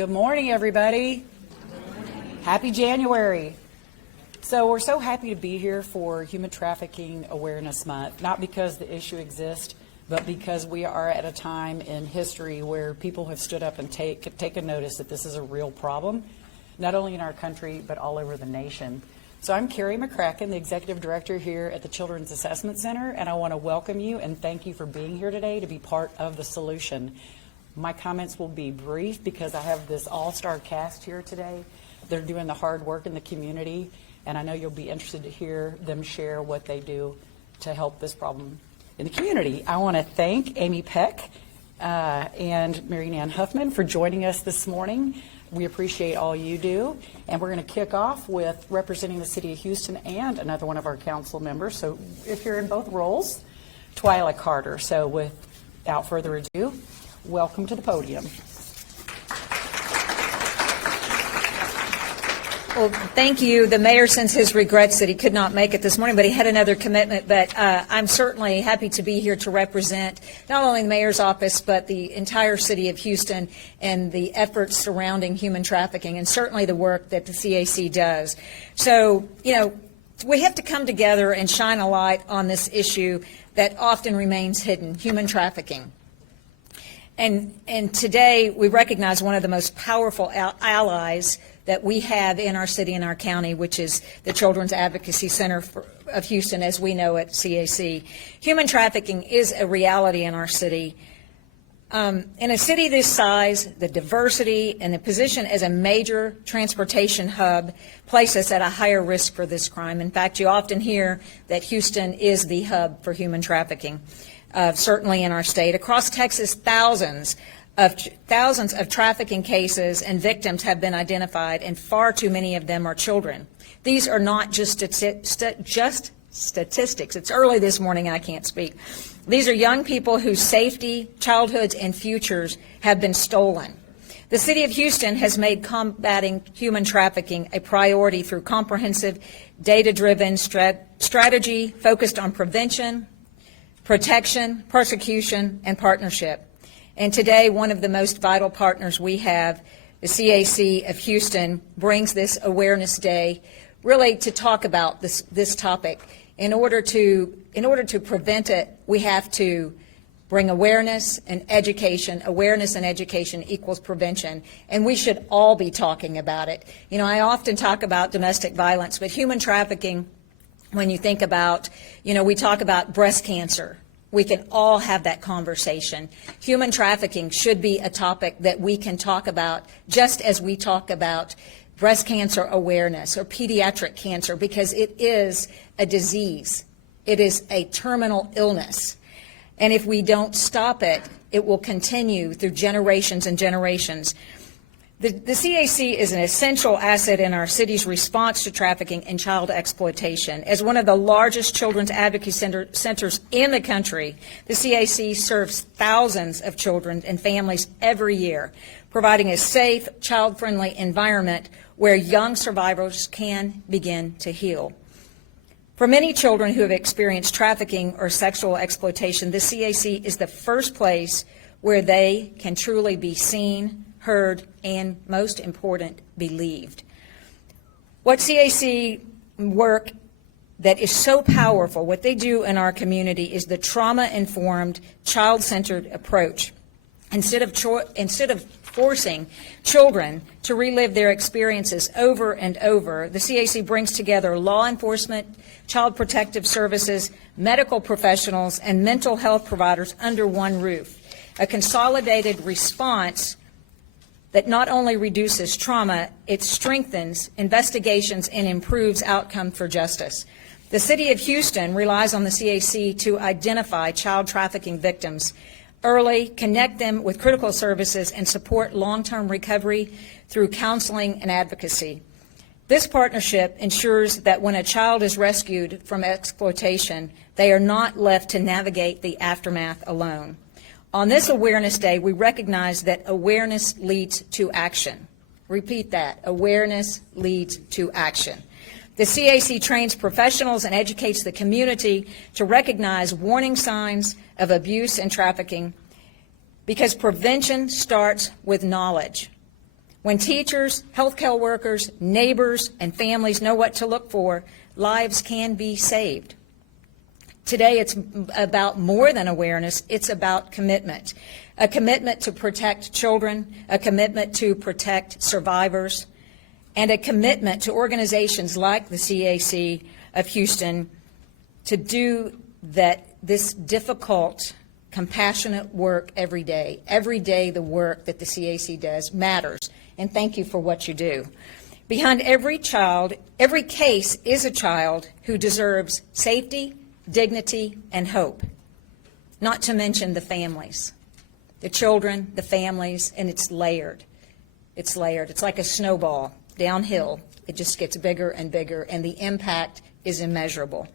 Good morning, everybody. Happy January. So we're so happy to be here for Human Trafficking Awareness Month, not because the issue exists, but because we are at a time in history where people have stood up and taken notice that this is a real problem, not only in our country, but all over the nation. So I'm Carrie McCracken, the Executive Director here at the Children's Assessment Center, and I want to welcome you and thank you for being here today to be part of the solution. My comments will be brief because I have this all-star cast here today. They're doing the hard work in the community, and I know you'll be interested to hear them share what they do to help this problem in the community. I want to thank Amy Peck and Mary Ann Huffman for joining us this morning. We appreciate all you do, and we're going to kick off with representing the City of Houston and another one of our council members. So if you're in both roles, Twyla Carter. So without further ado, welcome to the podium. Well, thank you. The mayor sends his regrets that he could not make it this morning, but he had another commitment. But I'm certainly happy to be here to represent not only the mayor's office, but the entire city of Houston and the efforts surrounding human trafficking, and certainly the work that the CAC does. So, we have to come together and shine a light on this issue that often remains hidden, human trafficking. And today we recognize one of the most powerful allies that we have in our city and our county, which is the Children's Advocacy Center of Houston, as we know at CAC. Human trafficking is a reality in our city. In a city this size, the diversity and the position as a major transportation hub place us at a higher risk for this crime. In fact, you often hear that Houston is the hub for human trafficking, certainly in our state. Across Texas, thousands of trafficking cases and victims have been identified, and far too many of them are children. These are not just statistics. It's early this morning and I can't speak. These are young people whose safety, childhoods, and futures have been stolen. The City of Houston has made combating human trafficking a priority through comprehensive, data-driven strategy focused on prevention, protection, prosecution, and partnership. And today, one of the most vital partners we have, the CAC of Houston, brings this Awareness Day really to talk about this topic. In order to prevent it, we have to bring awareness and education. Awareness and education equals prevention, and we should all be talking about it. I often talk about domestic violence, but human trafficking, when you think about, we talk about breast cancer. We can all have that conversation. Human trafficking should be a topic that we can talk about just as we talk about breast cancer awareness or pediatric cancer, because it is a disease. It is a terminal illness. And if we don't stop it, it will continue through generations and generations. The CAC is an essential asset in our city's response to trafficking and child exploitation. As one of the largest children's advocacy centers in the country, the CAC serves thousands of children and families every year, providing a safe, child-friendly environment where young survivors can begin to heal. For many children who have experienced trafficking or sexual exploitation, the CAC is the first place where they can truly be seen, heard, and most important, believed. What CAC work that is so powerful, what they do in our community, is the trauma-informed, child-centered approach. Instead of forcing children to relive their experiences over and over, the CAC brings together law enforcement, child protective services, medical professionals, and mental health providers under one roof. A consolidated response that not only reduces trauma, it strengthens investigations and improves outcome for justice. The City of Houston relies on the CAC to identify child trafficking victims early, connect them with critical services, and support long-term recovery through counseling and advocacy. This partnership ensures that when a child is rescued from exploitation, they are not left to navigate the aftermath alone. On this Awareness Day, we recognize that awareness leads to action. Repeat that, awareness leads to action. The CAC trains professionals and educates the community to recognize warning signs of abuse and trafficking, because prevention starts with knowledge. When teachers, healthcare workers, neighbors, and families know what to look for, lives can be saved. Today, it's about more than awareness. It's about commitment. A commitment to protect children, a commitment to protect survivors, and a commitment to organizations like the CAC of Houston to do this difficult, compassionate work every day. Every day the work that the CAC does matters, and thank you for what you do. Behind every child, every case is a child who deserves safety, dignity, and hope, not to mention the families. The children, the families, and it's layered. It's layered. It's like a snowball downhill. It just gets bigger and bigger, and the impact is immeasurable.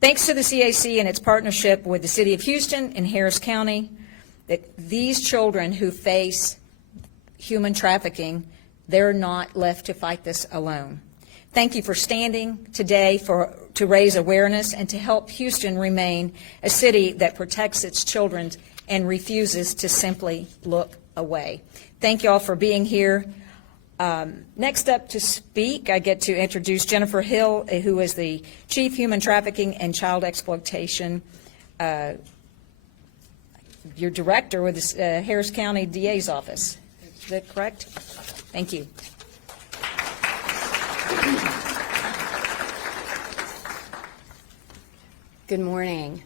Thanks to the CAC and its partnership with the City of Houston and Harris County, that these children who face human trafficking, they're not left to fight this alone. Thank you for standing today to raise awareness and to help Houston remain a city that protects its children and refuses to simply look away. Thank you all for being here. Next up to speak, I get to introduce Jennifer Hill, who is the Chief Human Trafficking and Child Exploitation, your director with the Harris County DA's office. Is that correct? Thank you. Good morning.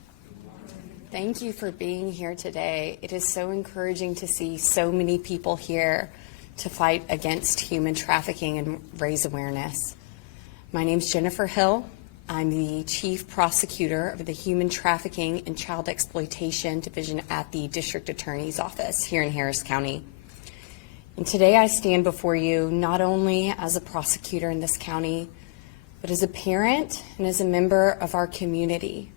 Thank you for being here today. It is so encouraging to see so many people here to fight against human trafficking and raise awareness. My name is Jennifer Hill. I'm the Chief Prosecutor of the Human Trafficking and Child Exploitation Division at the District Attorney's Office here in Harris County. And today I stand before you not only as a prosecutor in this county, but as a parent and as a member of our community.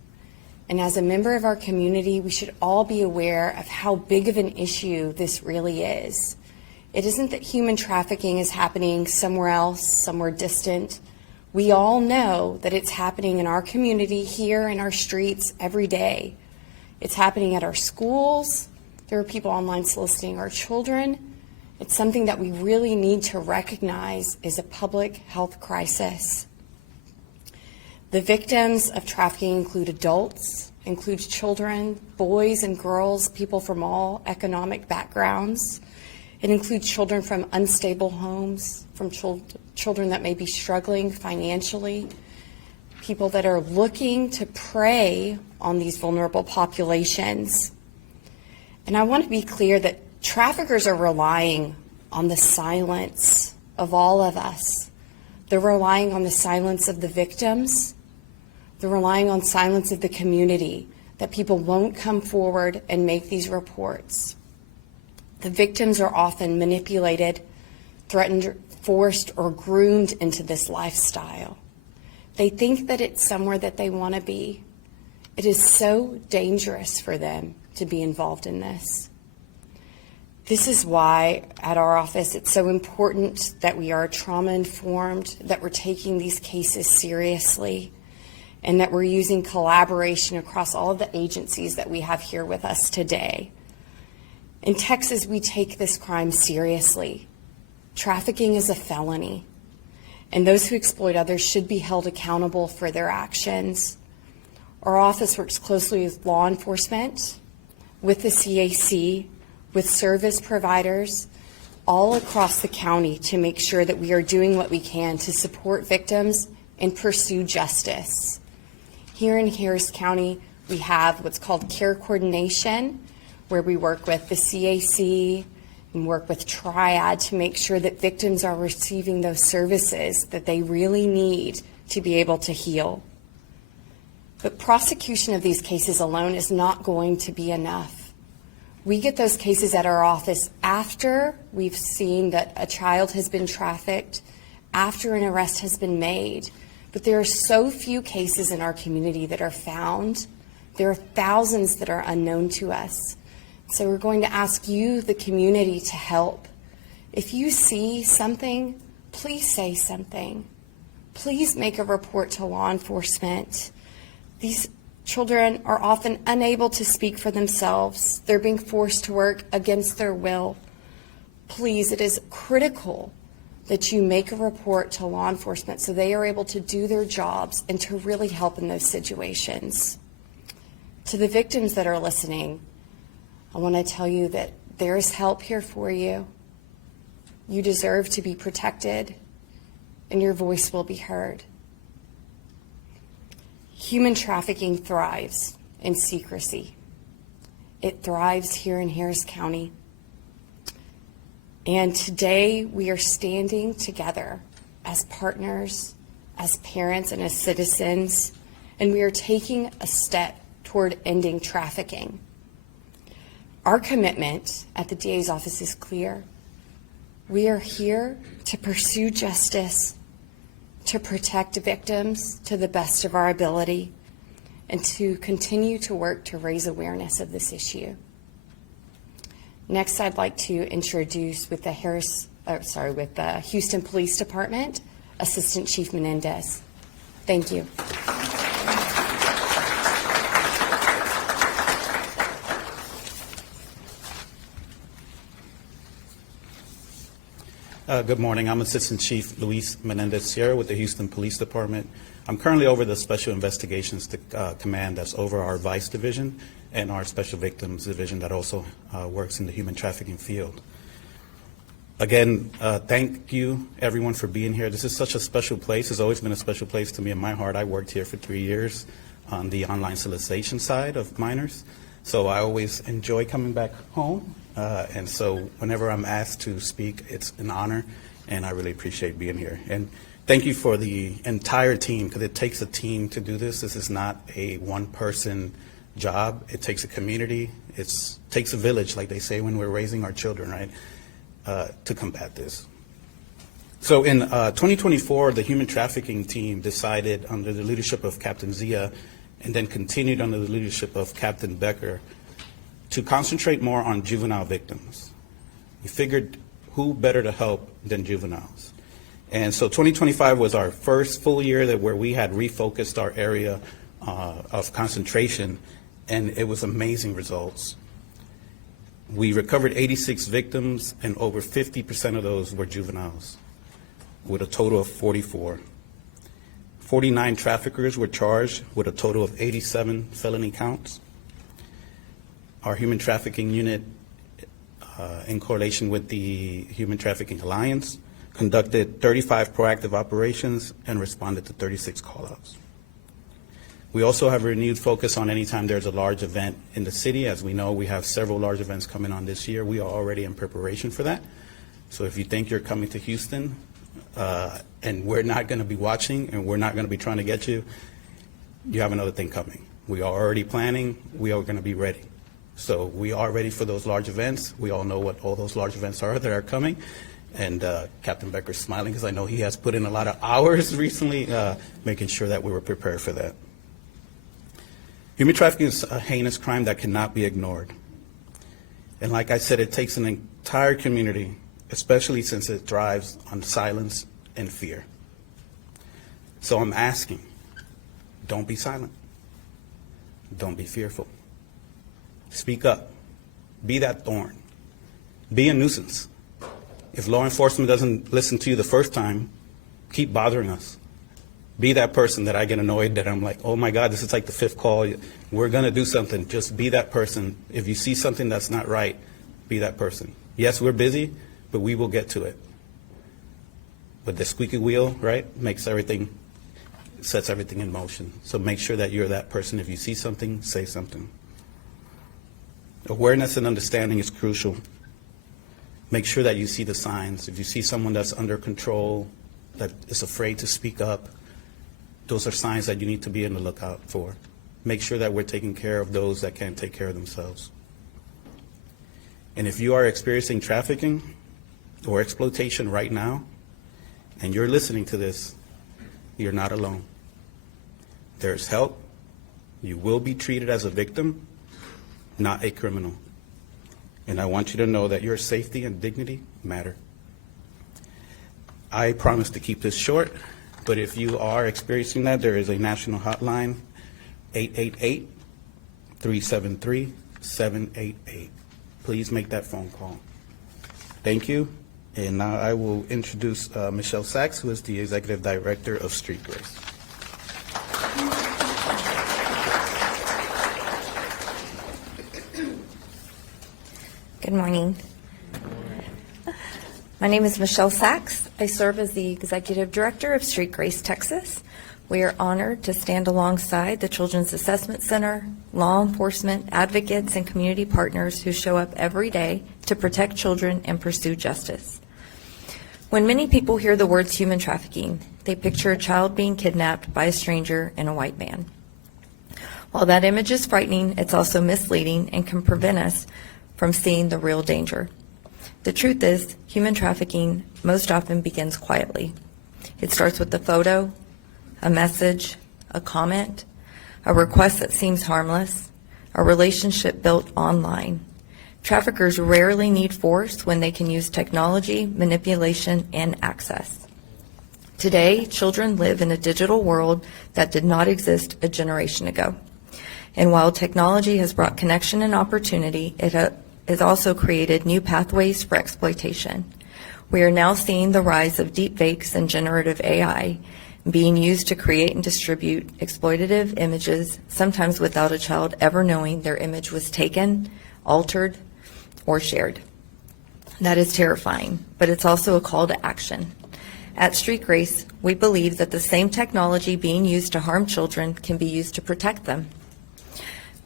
And as a member of our community, we should all be aware of how big of an issue this really is. It isn't that human trafficking is happening somewhere else, somewhere distant. We all know that it's happening in our community, here in our streets every day. It's happening at our schools. There are people online soliciting our children. It's something that we really need to recognize is a public health crisis. The victims of trafficking include adults, includes children, boys and girls, people from all economic backgrounds. It includes children from unstable homes, from children that may be struggling financially, people that are looking to prey on these vulnerable populations. And I want to be clear that traffickers are relying on the silence of all of us. They're relying on the silence of the victims. They're relying on silence of the community, that people won't come forward and make these reports. The victims are often manipulated, threatened, forced, or groomed into this lifestyle. They think that it's somewhere that they want to be. It is so dangerous for them to be involved in this. This is why at our office it's so important that we are trauma-informed, that we're taking these cases seriously, and that we're using collaboration across all of the agencies that we have here with us today. In Texas, we take this crime seriously. Trafficking is a felony, and those who exploit others should be held accountable for their actions. Our office works closely with law enforcement, with the CAC, with service providers, all across the county to make sure that we are doing what we can to support victims and pursue justice. Here in Harris County, we have what's called care coordination, where we work with the CAC and work with Triad to make sure that victims are receiving those services that they really need to be able to heal. But prosecution of these cases alone is not going to be enough. We get those cases at our office after we've seen that a child has been trafficked, after an arrest has been made. But there are so few cases in our community that are found. There are thousands that are unknown to us. So we're going to ask you, the community, to help. If you see something, please say something. Please make a report to law enforcement. These children are often unable to speak for themselves. They're being forced to work against their will. Please, it is critical that you make a report to law enforcement so they are able to do their jobs and to really help in those situations. To the victims that are listening, I want to tell you that there is help here for you. You deserve to be protected, and your voice will be heard. Human trafficking thrives in secrecy. It thrives here in Harris County. And today we are standing together as partners, as parents, and as citizens, and we are taking a step toward ending trafficking. Our commitment at the DA's office is clear. We are here to pursue justice, to protect victims to the best of our ability, and to continue to work to raise awareness of this issue. Next, I'd like to introduce with the Houston Police Department, Assistant Chief Menendez. Thank you. Good morning. I'm Assistant Chief Luis Menendez-Sierra with the Houston Police Department. I'm currently over the Special Investigations Command that's over our Vice Division and our Special Victims Division that also works in the human trafficking field. Again, thank you everyone for being here. This is such a special place. It's always been a special place to me in my heart. I worked here for 3 years on the online solicitation side of minors, so I always enjoy coming back home. And so whenever I'm asked to speak, it's an honor, and I really appreciate being here. And thank you for the entire team, because it takes a team to do this. This is not a one-person job. It takes a community. It takes a village, like they say when we're raising our children, right, to combat this. So in 2024, the human trafficking team decided, under the leadership of Captain Zia, and then continued under the leadership of Captain Becker, to concentrate more on juvenile victims. We figured who better to help than juveniles. And so 2025 was our first full year where we had refocused our area of concentration, and it was amazing results. We recovered 86 victims, and over 50% of those were juveniles, with a total of 44. 49 traffickers were charged with a total of 87 felony counts. Our human trafficking unit, in correlation with the Human Trafficking Alliance, conducted 35 proactive operations and responded to 36 call-outs. We also have a renewed focus on anytime there's a large event in the city. As we know, we have several large events coming on this year. We are already in preparation for that. So if you think you're coming to Houston and we're not going to be watching and we're not going to be trying to get you, you have another thing coming. We are already planning. We are going to be ready. So we are ready for those large events. We all know what all those large events are that are coming. And Captain Becker's smiling because I know he has put in a lot of hours recently making sure that we were prepared for that. Human trafficking is a heinous crime that cannot be ignored. And like I said, it takes an entire community, especially since it thrives on silence and fear. So I'm asking, don't be silent. Don't be fearful. Speak up. Be that thorn. Be a nuisance. If law enforcement doesn't listen to you the first time, keep bothering us. Be that person that I get annoyed that I'm like, oh my God, this is like the 5th call. We're going to do something. Just be that person. If you see something that's not right, be that person. Yes, we're busy, but we will get to it. But the squeaky wheel, right, sets everything in motion. So make sure that you're that person. If you see something, say something. Awareness and understanding is crucial. Make sure that you see the signs. If you see someone that's under control, that is afraid to speak up, those are signs that you need to be on the lookout for. Make sure that we're taking care of those that can't take care of themselves. And if you are experiencing trafficking or exploitation right now, and you're listening to this, you're not alone. There's help. You will be treated as a victim, not a criminal. And I want you to know that your safety and dignity matter. I promise to keep this short, but if you are experiencing that, there is a national hotline, 888-373-788. Please make that phone call. Thank you. And now I will introduce Michelle Sachs, who is the Executive Director of Street Grace. Good morning. My name is Michelle Sachs. I serve as the Executive Director of Street Grace, Texas. We are honored to stand alongside the Children's Assessment Center, law enforcement, advocates, and community partners who show up every day to protect children and pursue justice. When many people hear the words human trafficking, they picture a child being kidnapped by a stranger in a white van. While that image is frightening, it's also misleading and can prevent us from seeing the real danger. The truth is, human trafficking most often begins quietly. It starts with a photo, a message, a comment, a request that seems harmless, a relationship built online. Traffickers rarely need force when they can use technology, manipulation, and access. Today, children live in a digital world that did not exist a generation ago. And while technology has brought connection and opportunity, it has also created new pathways for exploitation. We are now seeing the rise of deepfakes and generative AI being used to create and distribute exploitative images, sometimes without a child ever knowing their image was taken, altered, or shared. That is terrifying, but it's also a call to action. At Street Grace, we believe that the same technology being used to harm children can be used to protect them.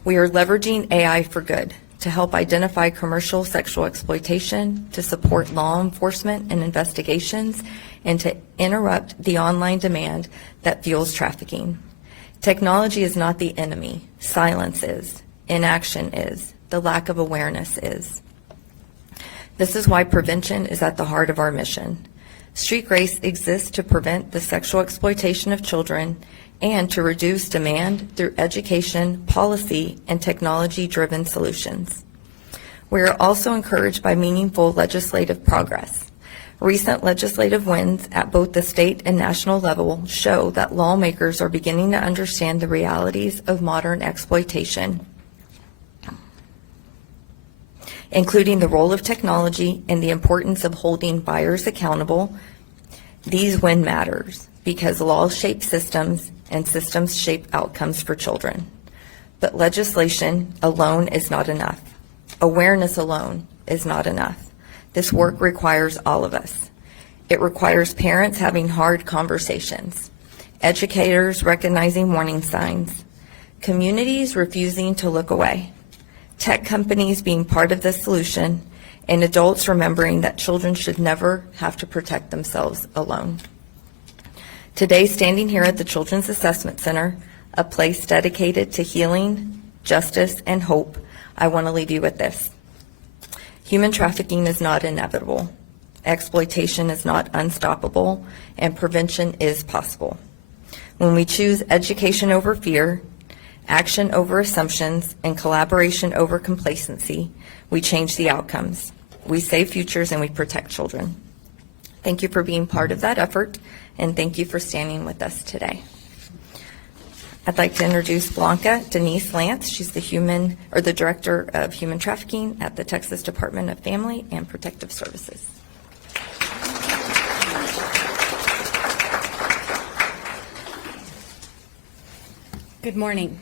We are leveraging AI for good, to help identify commercial sexual exploitation, to support law enforcement and investigations, and to interrupt the online demand that fuels trafficking. Technology is not the enemy. Silence is. Inaction is. The lack of awareness is. This is why prevention is at the heart of our mission. Street Grace exists to prevent the sexual exploitation of children and to reduce demand through education, policy, and technology-driven solutions. We are also encouraged by meaningful legislative progress. Recent legislative wins at both the state and national level show that lawmakers are beginning to understand the realities of modern exploitation, including the role of technology and the importance of holding buyers accountable. These win matters because laws shape systems and systems shape outcomes for children. But legislation alone is not enough. Awareness alone is not enough. This work requires all of us. It requires parents having hard conversations, educators recognizing warning signs, communities refusing to look away, tech companies being part of the solution, and adults remembering that children should never have to protect themselves alone. Today, standing here at the Children's Assessment Center, a place dedicated to healing, justice, and hope, I want to leave you with this. Human trafficking is not inevitable. Exploitation is not unstoppable, and prevention is possible. When we choose education over fear, action over assumptions, and collaboration over complacency, we change the outcomes. We save futures and we protect children. Thank you for being part of that effort, and thank you for standing with us today. I'd like to introduce Blanca Denise Lance. She's the Director of Human Trafficking at the Texas Department of Family and Protective Services. Good morning.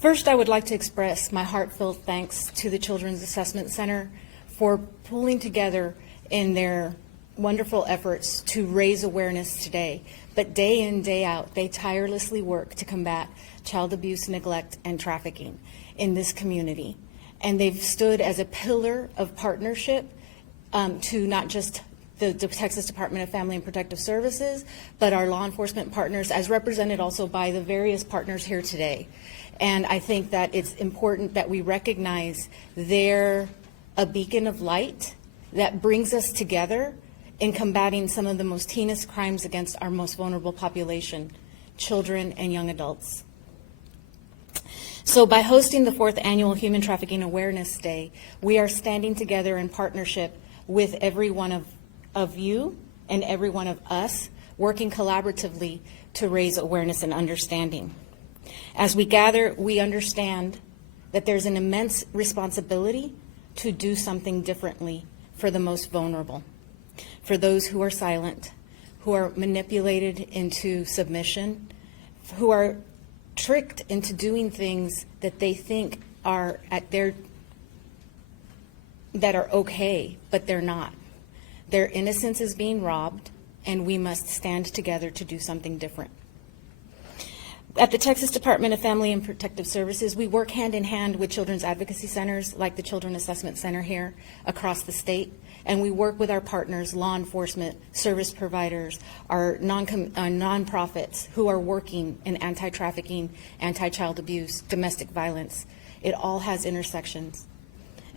First, I would like to express my heartfelt thanks to the Children's Assessment Center for pulling together in their wonderful efforts to raise awareness today. But day in, day out, they tirelessly work to combat child abuse, neglect, and trafficking in this community. And they've stood as a pillar of partnership to not just the Texas Department of Family and Protective Services, but our law enforcement partners, as represented also by the various partners here today. And I think that it's important that we recognize they're a beacon of light that brings us together in combating some of the most heinous crimes against our most vulnerable population, children and young adults. So by hosting the 4th Annual Human Trafficking Awareness Day, we are standing together in partnership with every one of you and every one of us, working collaboratively to raise awareness and understanding. As we gather, we understand that there's an immense responsibility to do something differently for the most vulnerable, for those who are silent, who are manipulated into submission, who are tricked into doing things that they think are that are okay, but they're not. Their innocence is being robbed, and we must stand together to do something different. At the Texas Department of Family and Protective Services, we work hand in hand with children's advocacy centers like the Children Assessment Center here across the state, and we work with our partners, law enforcement, service providers, our nonprofits who are working in anti-trafficking, anti-child abuse, domestic violence. It all has intersections,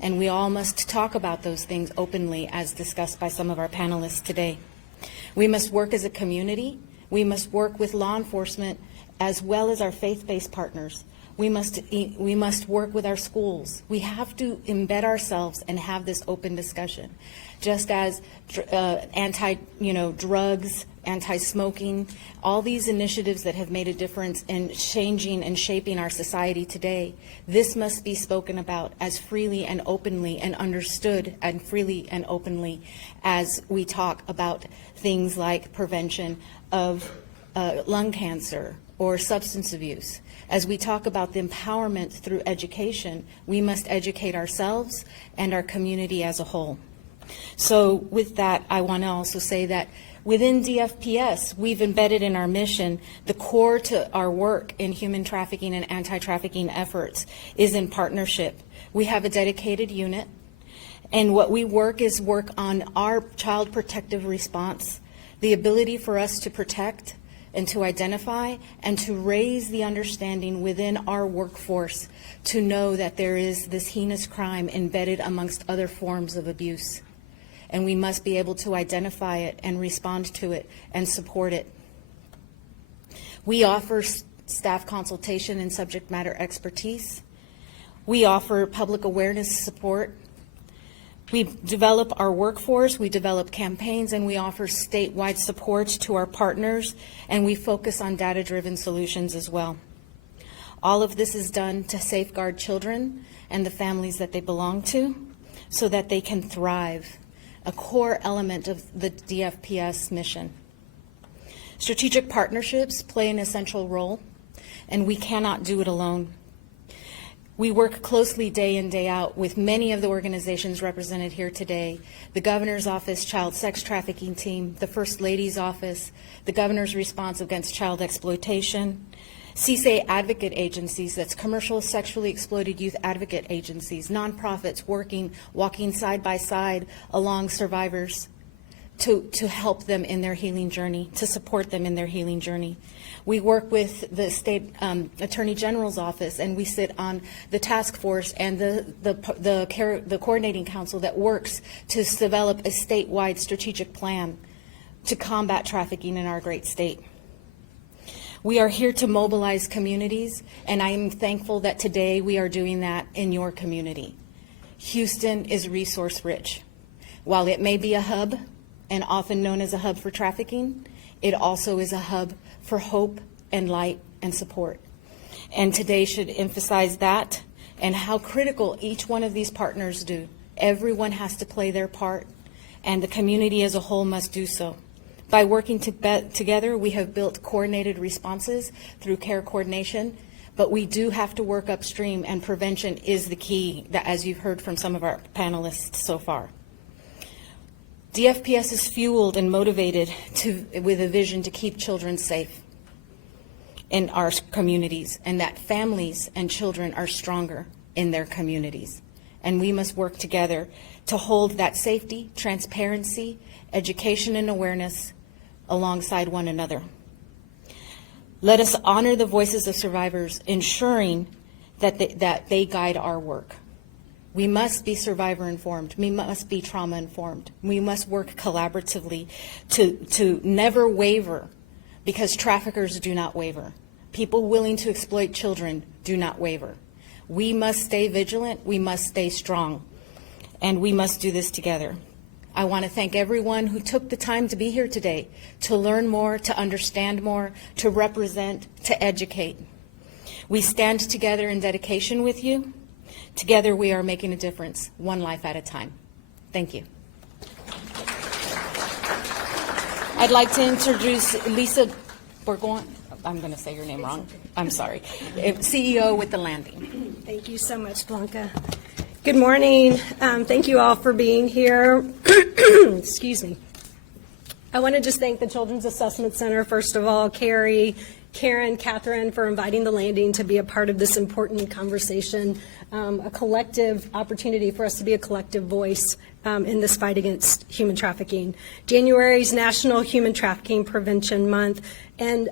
and we all must talk about those things openly, as discussed by some of our panelists today. We must work as a community. We must work with law enforcement as well as our faith-based partners. We must work with our schools. We have to embed ourselves and have this open discussion. Just as drugs, anti-smoking, all these initiatives that have made a difference in changing and shaping our society today, this must be spoken about as freely and openly and understood and freely and openly as we talk about things like prevention of lung cancer or substance abuse. As we talk about the empowerment through education, we must educate ourselves and our community as a whole. So with that, I want to also say that within DFPS, we've embedded in our mission the core to our work in human trafficking and anti-trafficking efforts is in partnership. We have a dedicated unit, and what we work on our child protective response, the ability for us to protect and to identify and to raise the understanding within our workforce to know that there is this heinous crime embedded amongst other forms of abuse. And we must be able to identify it and respond to it and support it. We offer staff consultation and subject matter expertise. We offer public awareness support. We develop our workforce, we develop campaigns, and we offer statewide support to our partners, and we focus on data-driven solutions as well. All of this is done to safeguard children and the families that they belong to so that they can thrive, a core element of the DFPS mission. Strategic partnerships play an essential role, and we cannot do it alone. We work closely day in, day out with many of the organizations represented here today, the Governor's Office Child Sex Trafficking Team, the First Lady's Office, the Governor's Response Against Child Exploitation, CSA advocate agencies, that's commercial sexually exploited youth advocate agencies, nonprofits walking side by side along survivors to help them in their healing journey, to support them in their healing journey. We work with the State Attorney General's office, and we sit on the task force and the coordinating council that works to develop a statewide strategic plan to combat trafficking in our great state. We are here to mobilize communities, and I am thankful that today we are doing that in your community. Houston is resource rich. While it may be a hub, and often known as a hub for trafficking, it also is a hub for hope and light and support. And today should emphasize that and how critical each one of these partners do. Everyone has to play their part, and the community as a whole must do so. By working together, we have built coordinated responses through care coordination, but we do have to work upstream, and prevention is the key, as you've heard from some of our panelists so far. DFPS is fueled and motivated with a vision to keep children safe in our communities, and that families and children are stronger in their communities. And we must work together to hold that safety, transparency, education, and awareness alongside one another. Let us honor the voices of survivors, ensuring that they guide our work. We must be survivor informed. We must be trauma informed. We must work collaboratively to never waver, because traffickers do not waver. People willing to exploit children do not waver. We must stay vigilant. We must stay strong. And we must do this together. I want to thank everyone who took the time to be here today, to learn more, to understand more, to represent, to educate. We stand together in dedication with you. Together, we are making a difference, one life at a time. Thank you. I'd like to introduce Lisa Burgoyne. I'm going to say your name wrong. I'm sorry. CEO with The Landing. Thank you so much, Blanca. Good morning. Thank you all for being here. Excuse me. I want to just thank the Children's Assessment Center, first of all, Carrie, Karen, Catherine, for inviting The Landing to be a part of this important conversation, a collective opportunity for us to be a collective voice in this fight against human trafficking. January is National Human Trafficking Prevention Month, and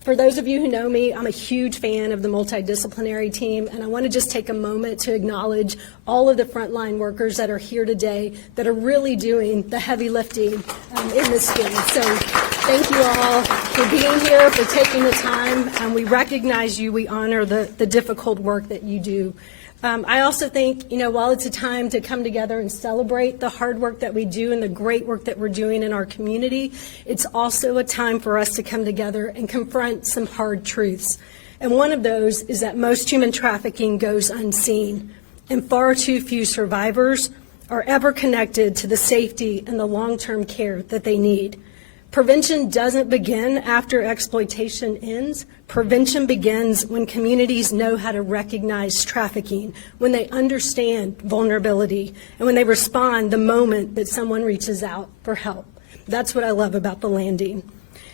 for those of you who know me, I'm a huge fan of the multidisciplinary team, and I want to just take a moment to acknowledge all of the frontline workers that are here today that are really doing the heavy lifting in this field. So thank you all for being here, for taking the time, and we recognize you. We honor the difficult work that you do. I also think, while it's a time to come together and celebrate the hard work that we do and the great work that we're doing in our community, it's also a time for us to come together and confront some hard truths. And one of those is that most human trafficking goes unseen, and far too few survivors are ever connected to the safety and the long-term care that they need. Prevention doesn't begin after exploitation ends. Prevention begins when communities know how to recognize trafficking, when they understand vulnerability, and when they respond the moment that someone reaches out for help. That's what I love about The Landing.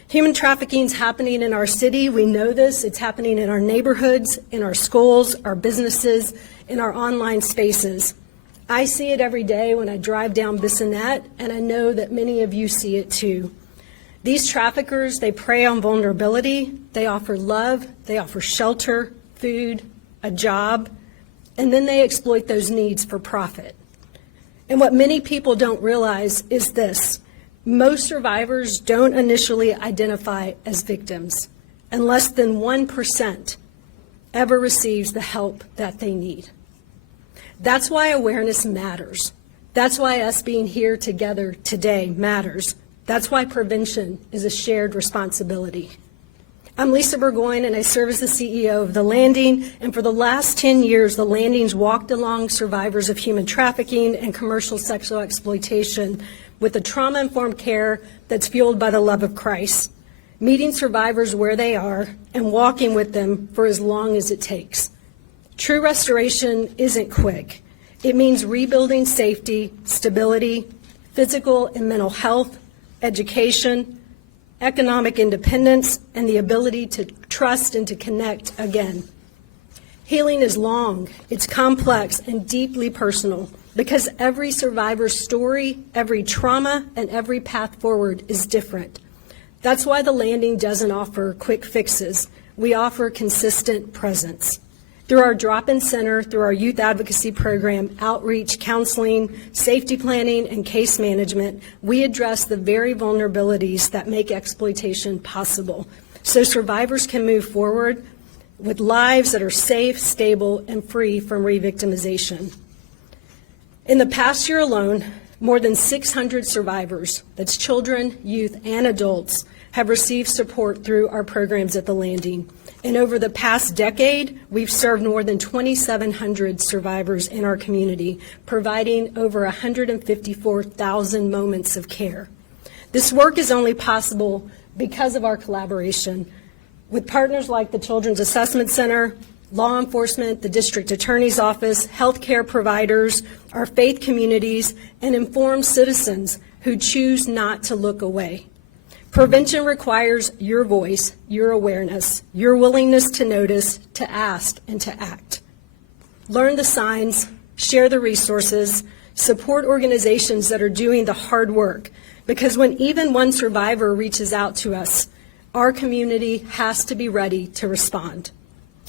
Human trafficking is happening in our city. We know this. It's happening in our neighborhoods, in our schools, our businesses, in our online spaces. I see it every day when I drive down Bissonnette, and I know that many of you see it too. These traffickers, they prey on vulnerability, they offer love, they offer shelter, food, a job, and then they exploit those needs for profit. And what many people don't realize is this: most survivors don't initially identify as victims, and less than 1% ever receives the help that they need. That's why awareness matters. That's why us being here together today matters. That's why prevention is a shared responsibility. I'm Lisa Burgoyne, and I serve as the CEO of The Landing, and for the last 10 years, The Landing's walked along survivors of human trafficking and commercial sexual exploitation with a trauma-informed care that's fueled by the love of Christ, meeting survivors where they are and walking with them for as long as it takes. True restoration isn't quick. It means rebuilding safety, stability, physical and mental health, education, economic independence, and the ability to trust and to connect again. Healing is long, it's complex, and deeply personal because every survivor's story, every trauma, and every path forward is different. That's why The Landing doesn't offer quick fixes. We offer consistent presence. Through our drop-in center, through our youth advocacy program, outreach, counseling, safety planning, and case management, we address the very vulnerabilities that make exploitation possible, so survivors can move forward with lives that are safe, stable, and free from re-victimization. In the past year alone, more than 600 survivors, that's children, youth, and adults, have received support through our programs at The Landing. And over the past decade, we've served more than 2,700 survivors in our community, providing over 154,000 moments of care. This work is only possible because of our collaboration with partners like the Children's Assessment Center, law enforcement, the District Attorney's Office, healthcare providers, our faith communities, and informed citizens who choose not to look away. Prevention requires your voice, your awareness, your willingness to notice, to ask, and to act. Learn the signs, share the resources, support organizations that are doing the hard work, because when even one survivor reaches out to us, our community has to be ready to respond.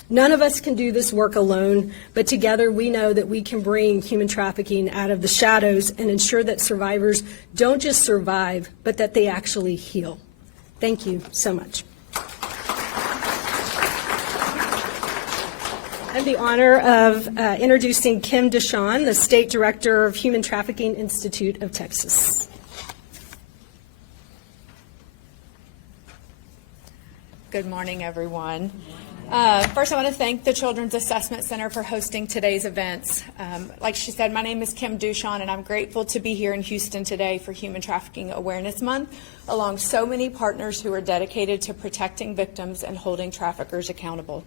None of us can do this work alone, but together we know that we can bring human trafficking out of the shadows and ensure that survivors don't just survive, but that they actually heal. Thank you so much. I have the honor of introducing Kim Deshawn, the State Director of Human Trafficking Institute of Texas. Good morning, everyone. First, I want to thank the Children's Assessment Center for hosting today's events. Like she said, my name is Kim Duchan, and I'm grateful to be here in Houston today for Human Trafficking Awareness Month, along so many partners who are dedicated to protecting victims and holding traffickers accountable.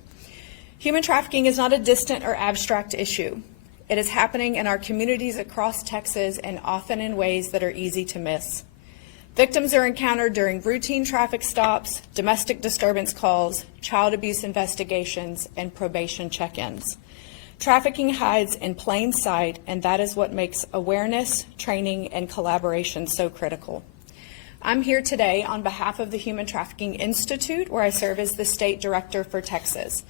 Human trafficking is not a distant or abstract issue. It is happening in our communities across Texas and often in ways that are easy to miss. Victims are encountered during routine traffic stops, domestic disturbance calls, child abuse investigations, and probation check-ins. Trafficking hides in plain sight, and that is what makes awareness, training, and collaboration so critical. I'm here today on behalf of the Human Trafficking Institute, where I serve as the state director for Texas.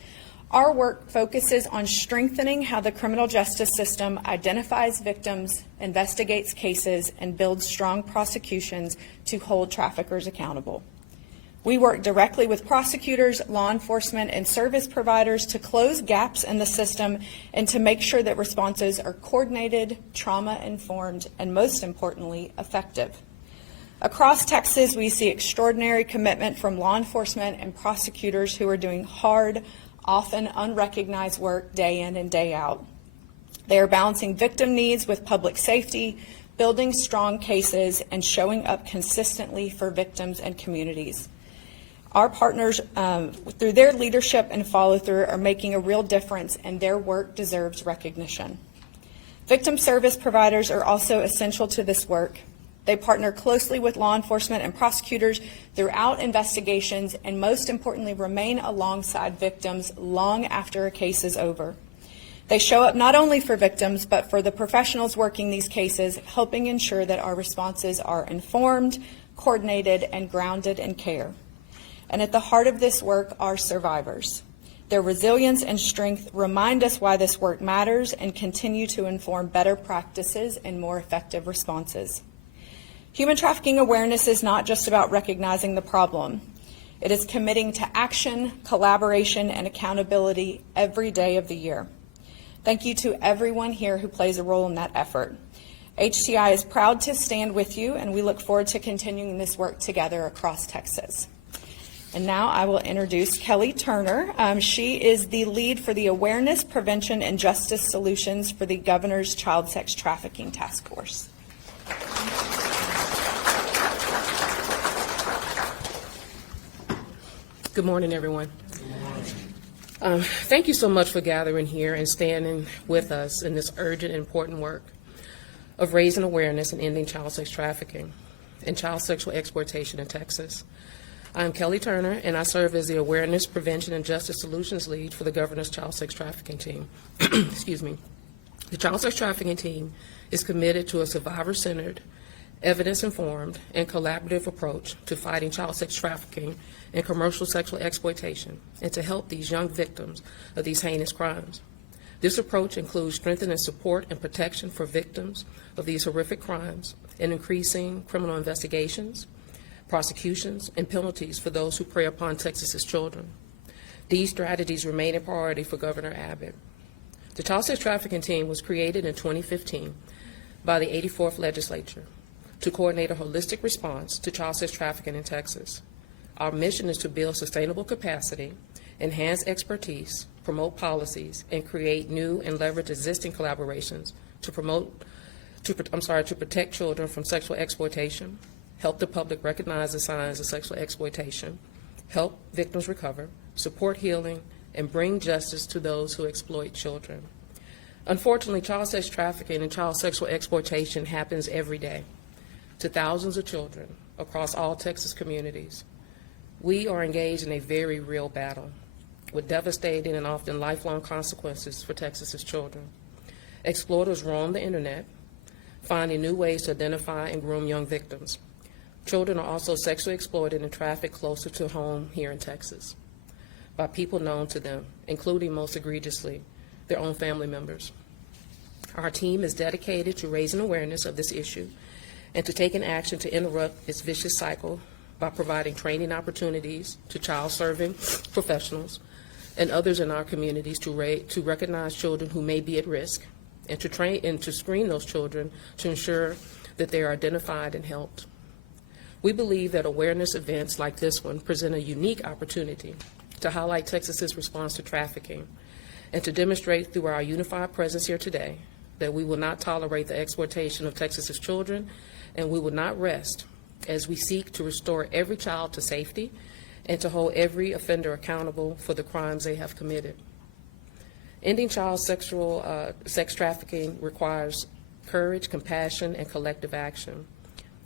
Our work focuses on strengthening how the criminal justice system identifies victims, investigates cases, and builds strong prosecutions to hold traffickers accountable. We work directly with prosecutors, law enforcement, and service providers to close gaps in the system and to make sure that responses are coordinated, trauma-informed, and most importantly, effective. Across Texas, we see extraordinary commitment from law enforcement and prosecutors who are doing hard, often unrecognized work day in and day out. They are balancing victim needs with public safety, building strong cases, and showing up consistently for victims and communities. Our partners, through their leadership and follow-through, are making a real difference, and their work deserves recognition. Victim service providers are also essential to this work. They partner closely with law enforcement and prosecutors throughout investigations and, most importantly, remain alongside victims long after a case is over. They show up not only for victims, but for the professionals working these cases, helping ensure that our responses are informed, coordinated, and grounded in care. And at the heart of this work are survivors. Their resilience and strength remind us why this work matters and continue to inform better practices and more effective responses. Human trafficking awareness is not just about recognizing the problem. It is committing to action, collaboration, and accountability every day of the year. Thank you to everyone here who plays a role in that effort. HTI is proud to stand with you, and we look forward to continuing this work together across Texas. And now I will introduce Kelly Turner. She is the lead for the Awareness, Prevention, and Justice Solutions for the Governor's Child Sex Trafficking Task Force. Good morning, everyone. Thank you so much for gathering here and standing with us in this urgent and important work of raising awareness and ending child sex trafficking and child sexual exploitation in Texas. I'm Kelly Turner, and I serve as the Awareness, Prevention, and Justice Solutions Lead for the Governor's Child Sex Trafficking Team. Excuse me. The Child Sex Trafficking Team is committed to a survivor-centered, evidence-informed, and collaborative approach to fighting child sex trafficking and commercial sexual exploitation, and to help these young victims of these heinous crimes. This approach includes strengthening support and protection for victims of these horrific crimes and increasing criminal investigations, prosecutions, and penalties for those who prey upon Texas's children. These strategies remain a priority for Governor Abbott. The Child Sex Trafficking Team was created in 2015 by the 84th Legislature to coordinate a holistic response to child sex trafficking in Texas. Our mission is to build sustainable capacity, enhance expertise, promote policies, and create new and leverage existing collaborations to protect children from sexual exploitation, help the public recognize the signs of sexual exploitation, help victims recover, support healing, and bring justice to those who exploit children. Unfortunately, child sex trafficking and child sexual exploitation happens every day to thousands of children across all Texas communities. We are engaged in a very real battle with devastating and often lifelong consequences for Texas's children. Exploiters roam the internet, finding new ways to identify and groom young victims. Children are also sexually exploited and trafficked closer to home here in Texas by people known to them, including most egregiously, their own family members. Our team is dedicated to raising awareness of this issue and to taking action to interrupt its vicious cycle by providing training opportunities to child-serving professionals and others in our communities to recognize children who may be at risk and to train and to screen those children to ensure that they are identified and helped. We believe that awareness events like this one present a unique opportunity to highlight Texas's response to trafficking, and to demonstrate through our unified presence here today that we will not tolerate the exploitation of Texas's children, and we will not rest as we seek to restore every child to safety and to hold every offender accountable for the crimes they have committed. Ending child sex trafficking requires courage, compassion, and collective action.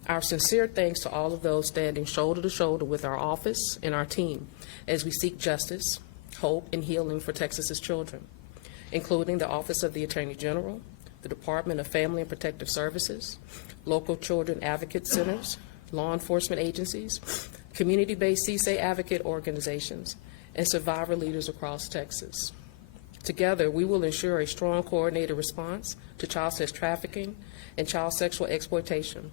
Our sincere thanks to all of those standing shoulder to shoulder with our office and our team as we seek justice, hope, and healing for Texas's children, including the Office of the Attorney General, the Department of Family and Protective Services, local children advocate centers, law enforcement agencies, community-based CSA advocate organizations, and survivor leaders across Texas. Together, we will ensure a strong coordinated response to child sex trafficking and child sexual exploitation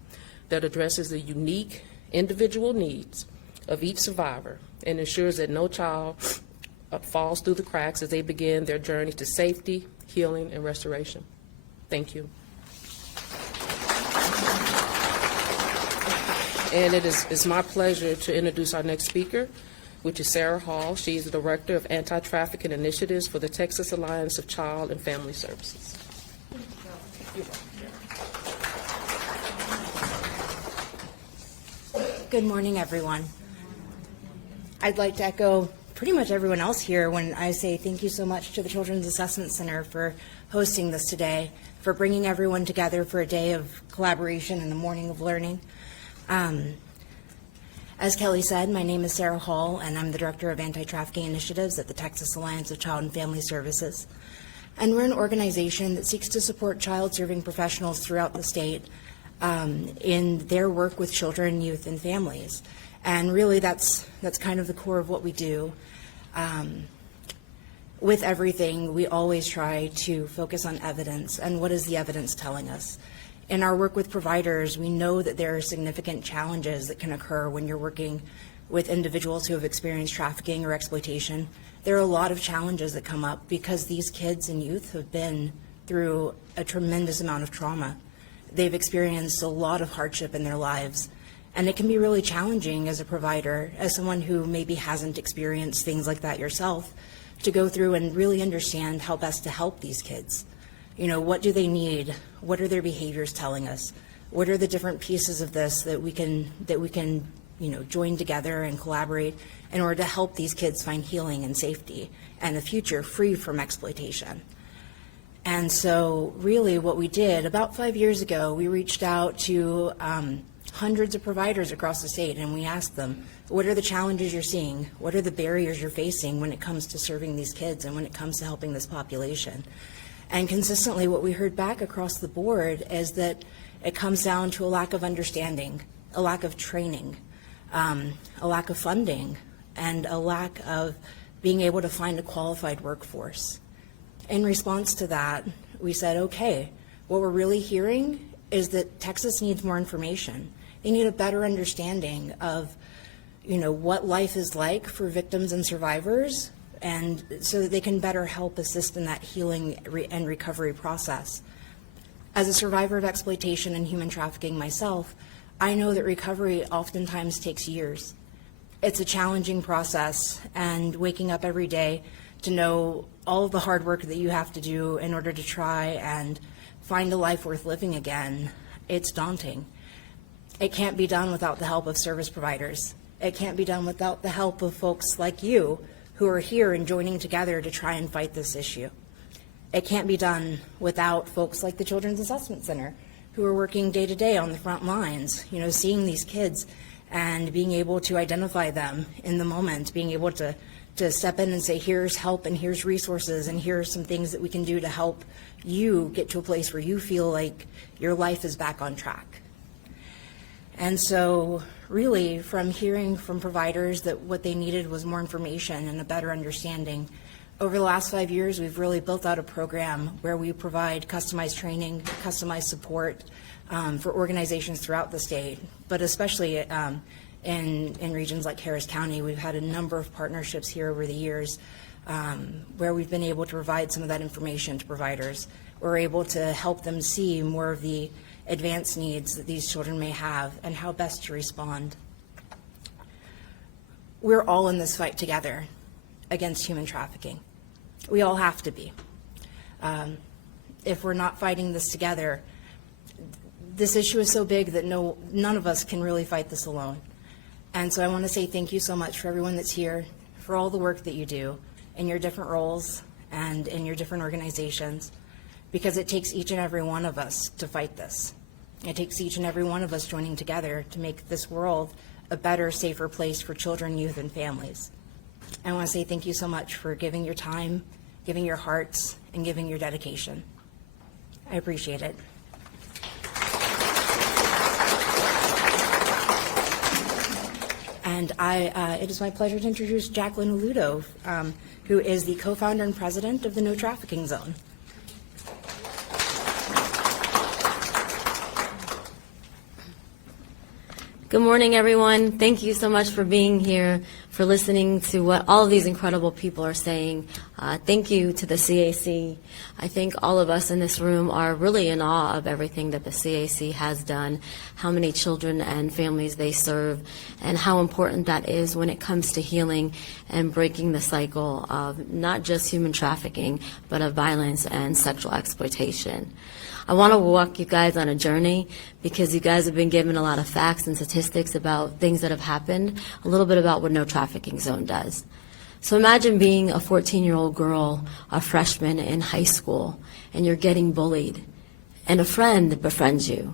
that addresses the unique individual needs of each survivor and ensures that no child falls through the cracks as they begin their journey to safety, healing, and restoration. Thank you. And it's my pleasure to introduce our next speaker, which is Sarah Hall. She is the Director of Anti-Trafficking Initiatives for the Texas Alliance of Child and Family Services. Good morning, everyone. I'd like to echo pretty much everyone else here when I say thank you so much to the Children's Assessment Center for hosting this today, for bringing everyone together for a day of collaboration and a morning of learning. As Kelly said, my name is Sarah Hall, and I'm the Director of Anti-Trafficking Initiatives at the Texas Alliance of Child and Family Services. And we're an organization that seeks to support child-serving professionals throughout the state in their work with children, youth, and families. And really, that's kind of the core of what we do. With everything, we always try to focus on evidence, and what is the evidence telling us? In our work with providers, we know that there are significant challenges that can occur when you're working with individuals who have experienced trafficking or exploitation. There are a lot of challenges that come up because these kids and youth have been through a tremendous amount of trauma. They've experienced a lot of hardship in their lives, and it can be really challenging as a provider, as someone who maybe hasn't experienced things like that yourself, to go through and really understand how best to help these kids. You know, what do they need? What are their behaviors telling us? What are the different pieces of this that we can join together and collaborate in order to help these kids find healing and safety and a future free from exploitation? And so really what we did about 5 years ago, we reached out to hundreds of providers across the state, and we asked them, what are the challenges you're seeing? What are the barriers you're facing when it comes to serving these kids and when it comes to helping this population? And consistently what we heard back across the board is that it comes down to a lack of understanding, a lack of training, a lack of funding, and a lack of being able to find a qualified workforce. In response to that, we said, okay, what we're really hearing is that Texas needs more information. They need a better understanding of, what life is like for victims and survivors, and so that they can better help assist in that healing and recovery process. As a survivor of exploitation and human trafficking myself, I know that recovery oftentimes takes years. It's a challenging process, and waking up every day to know all of the hard work that you have to do in order to try and find a life worth living again, it's daunting. It can't be done without the help of service providers. It can't be done without the help of folks like you who are here and joining together to try and fight this issue. It can't be done without folks like the Children's Assessment Center who are working day to day on the front lines, seeing these kids and being able to identify them in the moment, being able to step in and say, here's help and here's resources and here's some things that we can do to help you get to a place where you feel like your life is back on track. And so really, from hearing from providers that what they needed was more information and a better understanding, over the last 5 years, we've really built out a program where we provide customized training, customized support for organizations throughout the state, but especially in regions like Harris County. We've had a number of partnerships here over the years where we've been able to provide some of that information to providers. We're able to help them see more of the advanced needs that these children may have and how best to respond. We're all in this fight together. against human trafficking. We all have to be. If we're not fighting this together, this issue is so big that none of us can really fight this alone. And so I want to say thank you so much for everyone that's here, for all the work that you do in your different roles and in your different organizations, because it takes each and every one of us to fight this. It takes each and every one of us joining together to make this world a better, safer place for children, youth, and families. I want to say thank you so much for giving your time, giving your hearts, and giving your dedication. I appreciate it. And it is my pleasure to introduce Jacqueline Aludo, who is the co-founder and president of the No Trafficking Zone. Good morning, everyone. Thank you so much for being here, for listening to what all of these incredible people are saying. Thank you to the CAC. I think all of us in this room are really in awe of everything that the CAC has done, how many children and families they serve, and how important that is when it comes to healing and breaking the cycle of not just human trafficking, but of violence and sexual exploitation. I want to walk you guys on a journey because you guys have been given a lot of facts and statistics about things that have happened, a little bit about what No Trafficking Zone does. So imagine being a 14-year-old girl, a freshman in high school, and you're getting bullied, and a friend befriends you,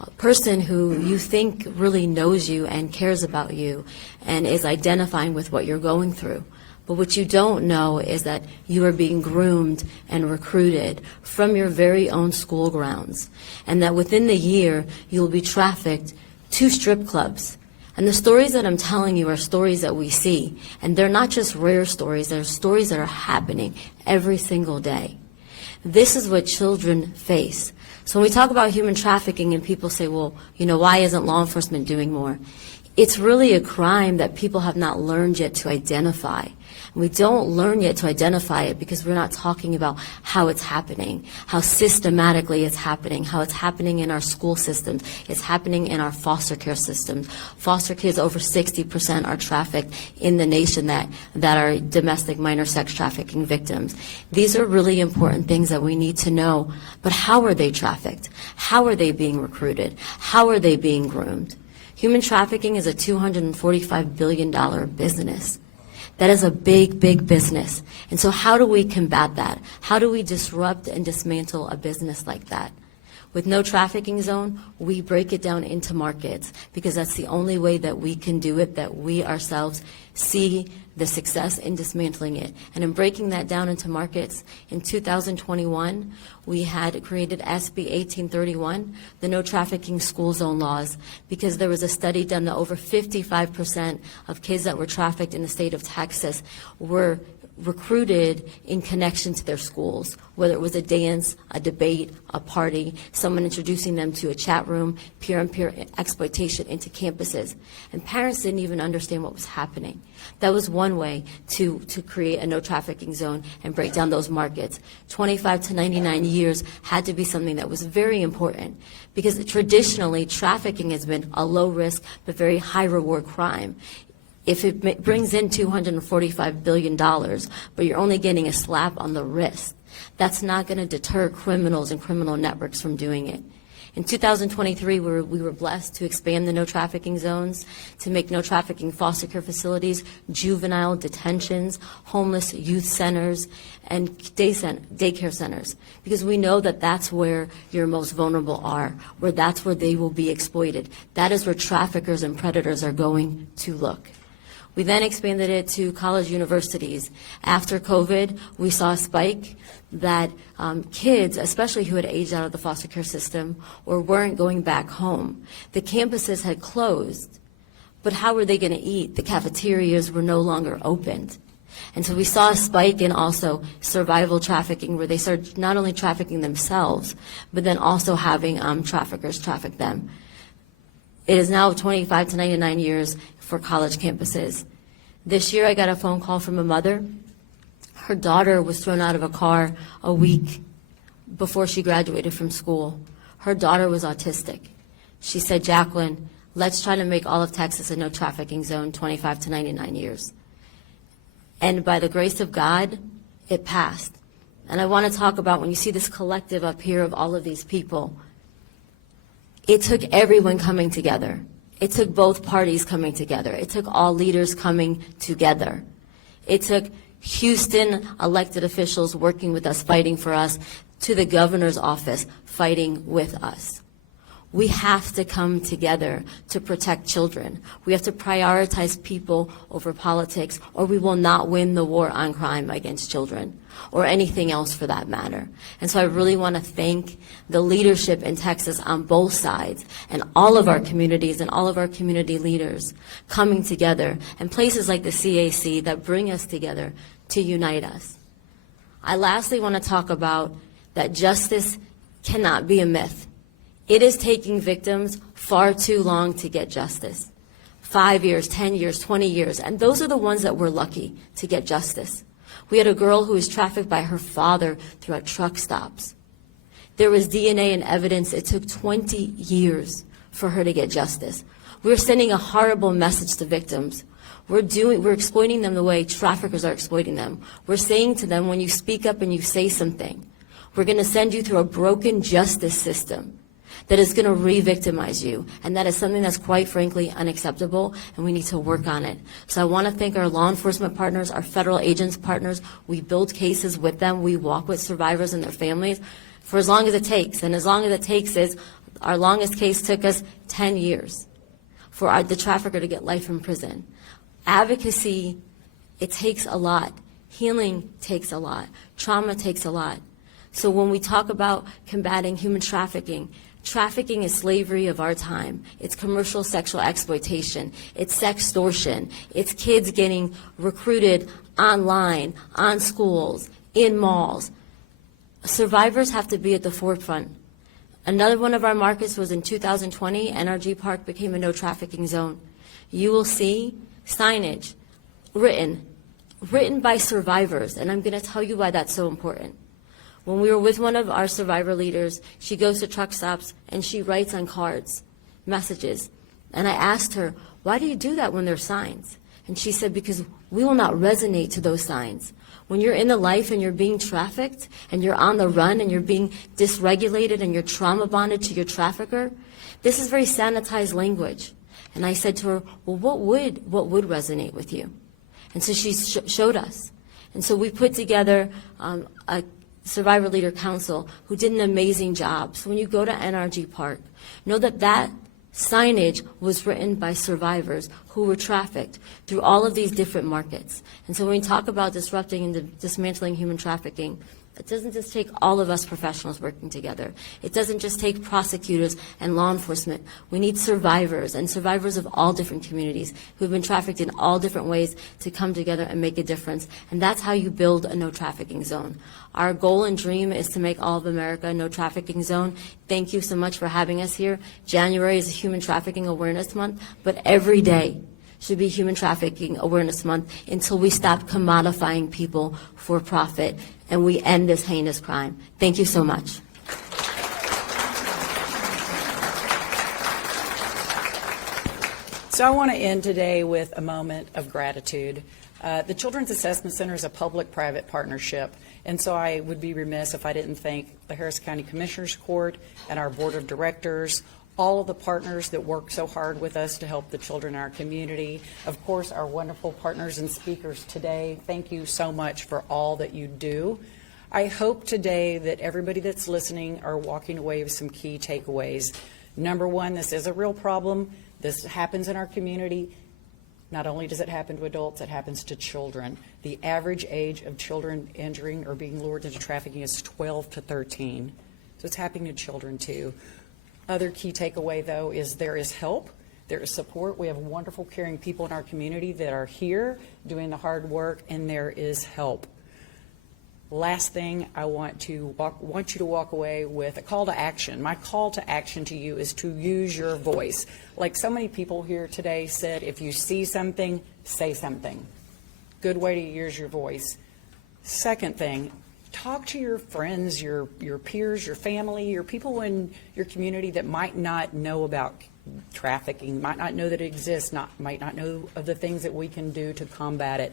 a person who you think really knows you and cares about you and is identifying with what you're going through. But what you don't know is that you are being groomed and recruited from your very own school grounds, and that within the year you'll be trafficked to strip clubs. And the stories that I'm telling you are stories that we see, and they're not just rare stories, they're stories that are happening every single day. This is what children face. So when we talk about human trafficking and people say, well, why isn't law enforcement doing more? It's really a crime that people have not learned yet to identify. We don't learn yet to identify it because we're not talking about how it's happening, how systematically it's happening, how it's happening in our school systems, it's happening in our foster care systems. Foster kids, over 60% are trafficked in the nation that are domestic minor sex trafficking victims. These are really important things that we need to know. But how are they trafficked? How are they being recruited? How are they being groomed? Human trafficking is a $245 billion business. That is a big, big business. And so how do we combat that? How do we disrupt and dismantle a business like that? With No Trafficking Zone, we break it down into markets because that's the only way that we can do it, that we ourselves see the success in dismantling it. And in breaking that down into markets, in 2021, we had created SB 1831, the No Trafficking School Zone laws, because there was a study done that over 55% of kids that were trafficked in the state of Texas were recruited in connection to their schools, whether it was a dance, a debate, a party, someone introducing them to a chat room, peer-on-peer exploitation into campuses. And parents didn't even understand what was happening. That was one way to create a no trafficking zone and break down those markets. 25 to 99 years had to be something that was very important because traditionally trafficking has been a low risk but very high reward crime. If it brings in $245 billion, but you're only getting a slap on the wrist, that's not going to deter criminals and criminal networks from doing it. In 2023, we were blessed to expand the no trafficking zones, to make no trafficking foster care facilities, juvenile detentions, homeless youth centers, and daycare centers, because we know that that's where your most vulnerable are, where that's where they will be exploited. That is where traffickers and predators are going to look. We then expanded it to college universities. After COVID, we saw a spike that kids, especially who had aged out of the foster care system or weren't going back home, the campuses had closed. But how were they going to eat? The cafeterias were no longer opened. And so we saw a spike in also survival trafficking, where they started not only trafficking themselves, but then also having traffickers traffic them. It is now 25 to 99 years for college campuses. This year I got a phone call from a mother. Her daughter was thrown out of a car a week before she graduated from school. Her daughter was autistic. She said, Jacqueline, let's try to make all of Texas a no trafficking zone, 25 to 99 years. And by the grace of God, it passed. And I want to talk about, when you see this collective up here of all of these people, it took everyone coming together. It took both parties coming together. It took all leaders coming together. It took Houston elected officials working with us, fighting for us, to the governor's office fighting with us. We have to come together to protect children. We have to prioritize people over politics, or we will not win the war on crime against children, or anything else for that matter. And so I really want to thank the leadership in Texas on both sides, and all of our communities and all of our community leaders coming together, and places like the CAC that bring us together to unite us. I lastly want to talk about that justice cannot be a myth. It is taking victims far too long to get justice. 5 years, 10 years, 20 years, and those are the ones that were lucky to get justice. We had a girl who was trafficked by her father throughout truck stops. There was DNA and evidence. It took 20 years for her to get justice. We're sending a horrible message to victims. We're exploiting them the way traffickers are exploiting them. We're saying to them, when you speak up and you say something, we're going to send you through a broken justice system that is going to re-victimize you. And that is something that's quite frankly unacceptable, and we need to work on it. So I want to thank our law enforcement partners, our federal agents partners. We build cases with them. We walk with survivors and their families for as long as it takes. And as long as it takes is, our longest case took us 10 years for the trafficker to get life in prison. Advocacy, it takes a lot. Healing takes a lot. Trauma takes a lot. So when we talk about combating human trafficking, trafficking is slavery of our time. It's commercial sexual exploitation. It's sextortion. It's kids getting recruited online, on schools, in malls. Survivors have to be at the forefront. Another one of our markets was in 2020, NRG Park became a no trafficking zone. You will see signage written by survivors, and I'm going to tell you why that's so important. When we were with one of our survivor leaders, she goes to truck stops and she writes on cards messages. And I asked her, why do you do that when there's signs? And she said, because we will not resonate to those signs. When you're in the life and you're being trafficked and you're on the run and you're being dysregulated and you're trauma bonded to your trafficker, this is very sanitized language. And I said to her, well, what would resonate with you? And so she showed us. And so we put together a Survivor Leader Council who did an amazing job. So when you go to NRG Park, know that that signage was written by survivors who were trafficked through all of these different markets. And so when we talk about disrupting and dismantling human trafficking, it doesn't just take all of us professionals working together. It doesn't just take prosecutors and law enforcement. We need survivors, and survivors of all different communities who've been trafficked in all different ways to come together and make a difference. And that's how you build a no trafficking zone. Our goal and dream is to make all of America a no trafficking zone. Thank you so much for having us here. January is Human Trafficking Awareness Month, but every day should be Human Trafficking Awareness Month until we stop commodifying people for profit and we end this heinous crime. Thank you so much. So I want to end today with a moment of gratitude. The Children's Assessment Center is a public-private partnership, and so I would be remiss if I didn't thank the Harris County Commissioners Court and our Board of Directors, all of the partners that work so hard with us to help the children in our community. Of course, our wonderful partners and speakers today. Thank you so much for all that you do. I hope today that everybody that's listening are walking away with some key takeaways. Number one, this is a real problem. This happens in our community. Not only does it happen to adults, it happens to children. The average age of children injuring or being lured into trafficking is 12 to 13. So it's happening to children too. Other key takeaway, though, is there is help, there is support. We have wonderful, caring people in our community that are here doing the hard work, and there is help. Last thing, I want you to walk away with a call to action. My call to action to you is to use your voice. Like so many people here today said, if you see something, say something. Good way to use your voice. Second thing, talk to your friends, your peers, your family, your people in your community that might not know about trafficking, might not know that it exists, might not know of the things that we can do to combat it.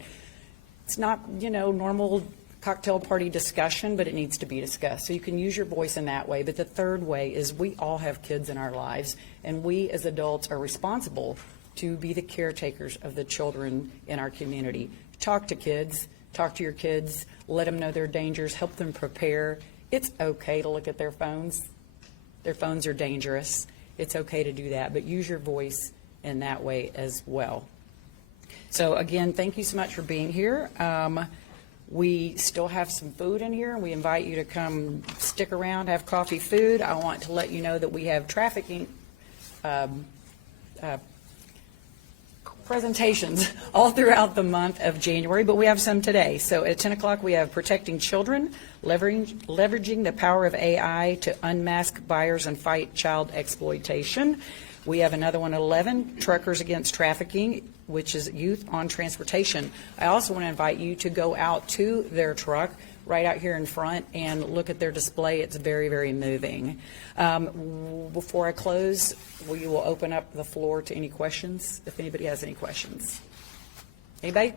It's not, normal cocktail party discussion, but it needs to be discussed. So you can use your voice in that way. But the third way is we all have kids in our lives, and we as adults are responsible to be the caretakers of the children in our community. Talk to kids, talk to your kids, let them know their dangers, help them prepare. It's okay to look at their phones. Their phones are dangerous. It's okay to do that, but use your voice in that way as well. So again, thank you so much for being here. We still have some food in here, and we invite you to come stick around, have coffee, food. I want to let you know that we have trafficking presentations all throughout the month of January, but we have some today. So at 10 o'clock, we have Protecting Children, leveraging the power of AI to unmask buyers and fight child exploitation. We have another one at 11, Truckers Against Trafficking, which is Youth on Transportation. I also want to invite you to go out to their truck right out here in front and look at their display. It's very, very moving. Before I close, we will open up the floor to any questions, if anybody has any questions. Anybody?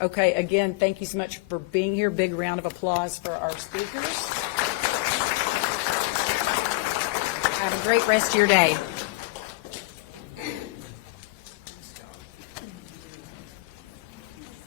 Okay, again, thank you so much for being here. Big round of applause for our speakers. Have a great rest of your day.